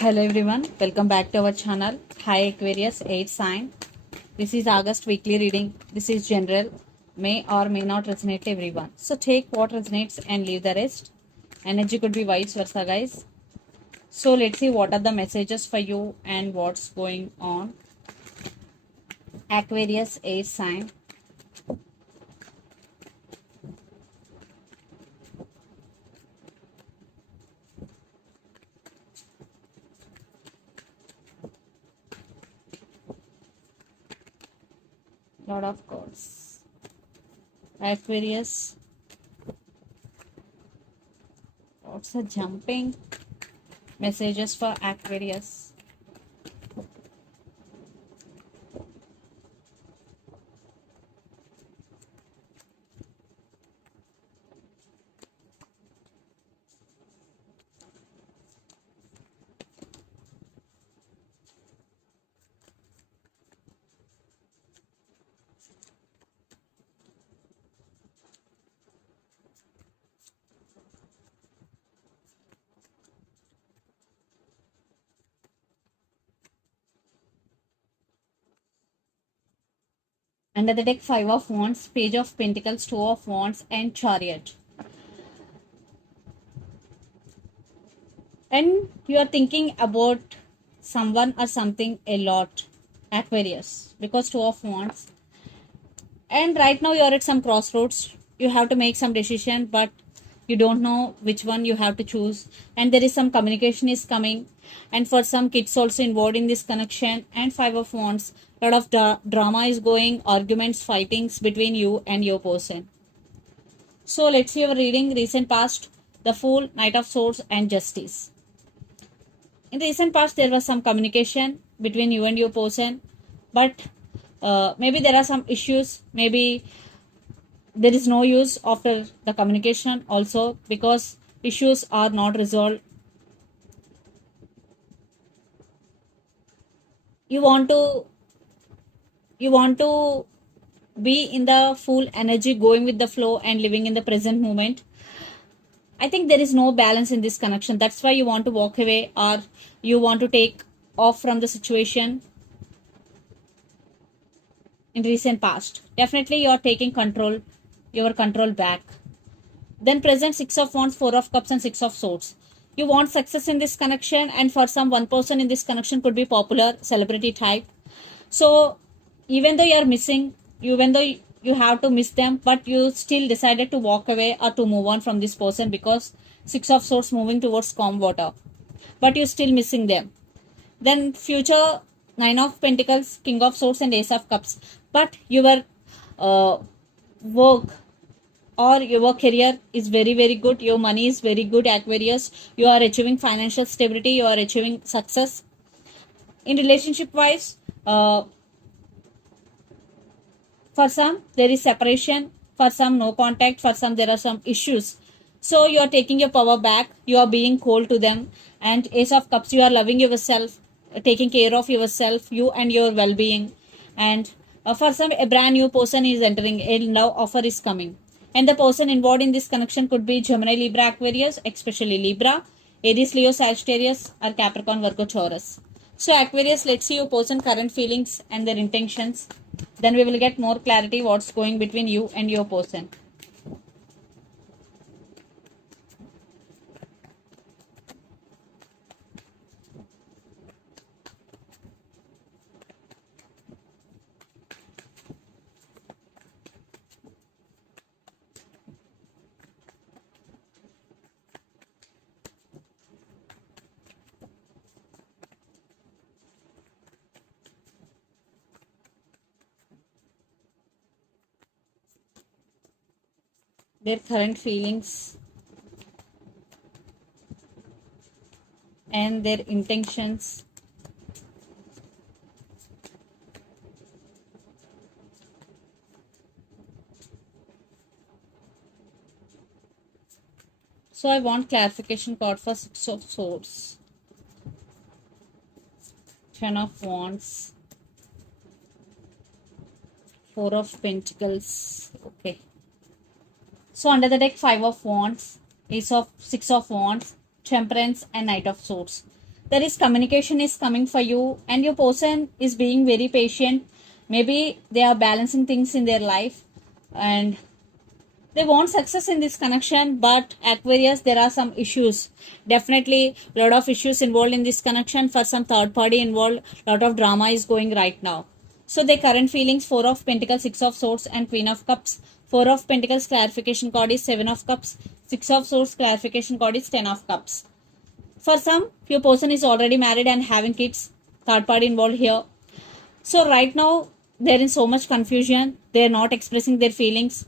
Hello everyone, welcome back to our channel. Hi Aquarius 8 sign. This is August weekly reading. This is general, may or may not resonate to everyone. So take what resonates and leave the rest. Energy could be vice versa, guys. So let's see what are the messages for you and what's going on. Aquarius 8 sign. Lord of Course. Aquarius. What's the jumping? Messages for Aquarius. Under the deck, 5 of Wands, Page of Pentacles, 2 of Wands, and Chariot. And you are thinking about someone or something a lot, Aquarius, because 2 of Wands. And right now you are at some crossroads. You have to make some decision, but you don't know which one you have to choose. And there is some communication is coming. And for some kids also involved in this connection. And 5 of Wands, lot of drama is going, arguments, fightings between you and your person. So let's see our reading. Recent past, the Fool, Knight of Swords, and Justice. In the recent past, there was some communication between you and your person, but maybe there are some issues. Maybe there is no use after the communication also, because issues are not resolved. You want to be in the full energy, going with the flow and living in the present moment. I think there is no balance in this connection. That's why you want to walk away, or you want to take off from the situation in recent past. Definitely you are taking your control back. Then present 6 of Wands, 4 of Cups, and 6 of Swords. You want success in this connection, and for some, one person in this connection could be popular, celebrity type. So even though you are missing, even though you have to miss them, but you still decided to walk away or to move on from this person, because 6 of Swords moving towards calm water, but you're still missing them. Then future, 9 of Pentacles, King of Swords, and Ace of Cups. But your work or your career is very, very good. Your money is very good, Aquarius. You are achieving financial stability. You are achieving success. In relationship wise, for some, there is separation. For some, no contact. For some, there are some issues. So you are taking your power back. You are being cold to them. And Ace of Cups, you are loving yourself, taking care of yourself, you and your well-being. And for some, a brand new person is entering. A love offer is coming. And the person involved in this connection could be Gemini, Libra, Aquarius, especially Libra, Aries, Leo, Sagittarius, or Capricorn, Virgo, Taurus. So Aquarius, let's see your person current feelings and their intentions. Then we will get more clarity what's going between you and your person. Their current feelings and their intentions. So I want clarification card for 6 of Swords, 10 of Wands, 4 of Pentacles. Okay. So under the deck, 5 of Wands, 6 of Wands, Temperance, and Knight of Swords. There is communication is coming for you, and your person is being very patient. Maybe they are balancing things in their life, and they want success in this connection. But Aquarius, there are some issues. Definitely a lot of issues involved in this connection. For some third party involved, lot of drama is going right now. So the current feelings: Four of Pentacles, Six of Swords, and Queen of Cups. Four of Pentacles clarification card is Seven of Cups. Six of Swords clarification card is Ten of Cups. For some, your person is already married and having kids. Third party involved here. So right now, there is so much confusion. They are not expressing their feelings.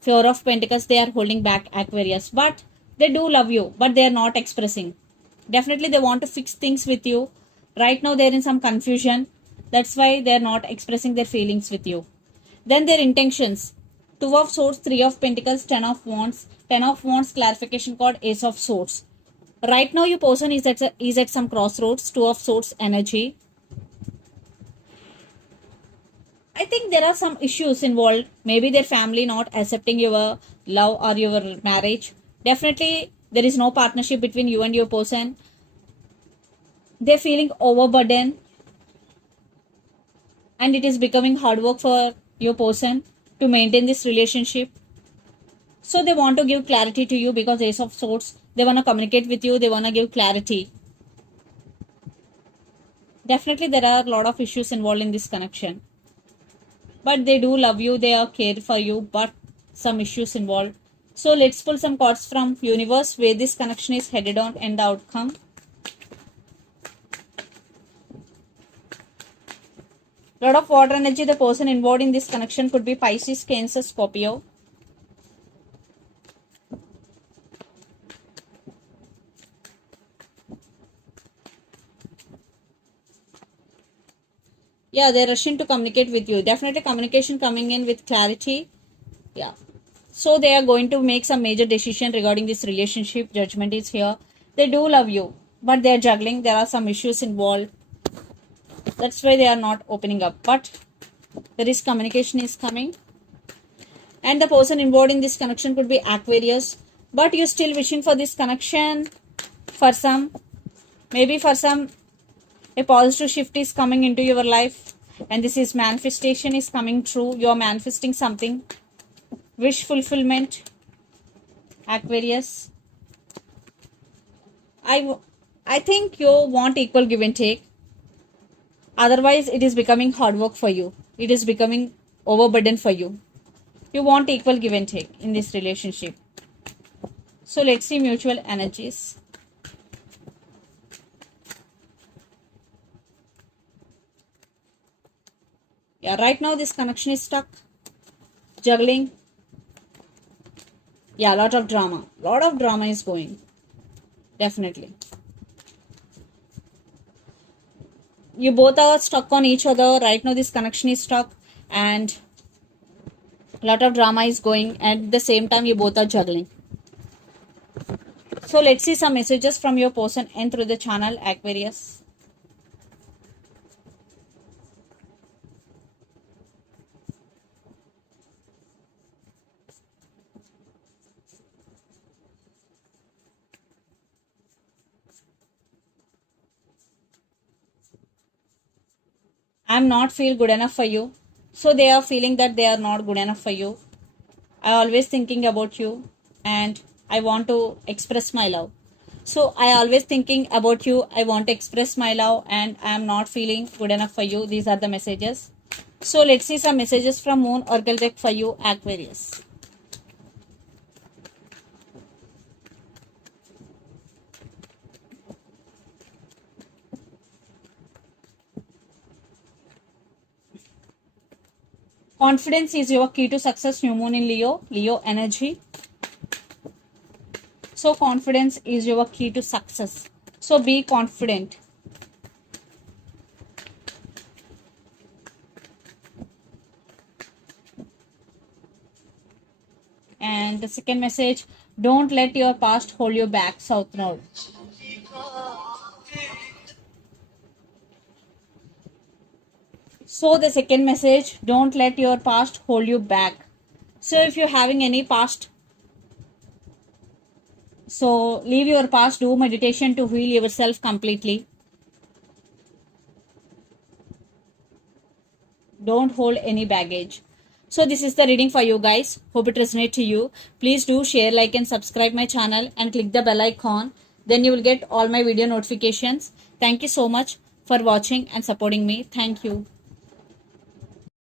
Four of Pentacles, they are holding back, Aquarius. But they do love you, but they are not expressing. Definitely they want to fix things with you. Right now, they are in some confusion. That's why they are not expressing their feelings with you. Then their intentions: Two of Swords, Three of Pentacles, Ten of Wands. Ten of Wands clarification card, Ace of Swords. Right now, your person is at some crossroads. Two of Swords energy. I think there are some issues involved. Maybe their family not accepting your love or your marriage. Definitely, there is no partnership between you and your person. They're feeling overburdened, and it is becoming hard work for your person to maintain this relationship. So they want to give clarity to you because Ace of Swords, they want to communicate with you. They want to give clarity. Definitely, there are a lot of issues involved in this connection. But they do love you, they are care for you, but some issues involved. So let's pull some cards from universe where this connection is headed on and the outcome. Lot of water energy. The person involved in this connection could be Pisces, Cancer, Scorpio. Yeah, they're rushing to communicate with you. Definitely communication coming in with clarity. Yeah. So they are going to make some major decision regarding this relationship. Judgment is here. They do love you, but they're juggling. There are some issues involved. That's why they are not opening up. But there is communication is coming. And the person involved in this connection could be Aquarius. But you're still wishing for this connection. For some, maybe for some, a positive shift is coming into your life. And this is manifestation is coming true. You're manifesting something. Wish fulfillment. Aquarius. I think you want equal give and take. Otherwise, it is becoming hard work for you. It is becoming overburden for you. You want equal give and take in this relationship. So let's see mutual energies. Yeah, right now this connection is stuck. Juggling. Yeah, lot of drama. Lot of drama is going. Definitely. You both are stuck on each other. Right now this connection is stuck and lot of drama is going. At the same time, you both are juggling. So let's see some messages from your person and through the channel, Aquarius. I'm not feel good enough for you. So they are feeling that they are not good enough for you. I always thinking about you and I want to express my love. So I always thinking about you. I want to express my love and I am not feeling good enough for you. These are the messages. So let's see some messages from Moon Oracle deck for you, Aquarius. Confidence is your key to success. New Moon in Leo. Leo energy. So confidence is your key to success. So be confident. And the second message, don't let your past hold you back, South Node. So the second message, don't let your past hold you back. So if you're having any past So leave your past, do meditation to heal yourself completely. Don't hold any baggage. So this is the reading for you guys. Hope it resonates to you. Please do share, like and subscribe my channel and click the bell icon. Then you will get all my video notifications. Thank you so much for watching and supporting me. Thank you.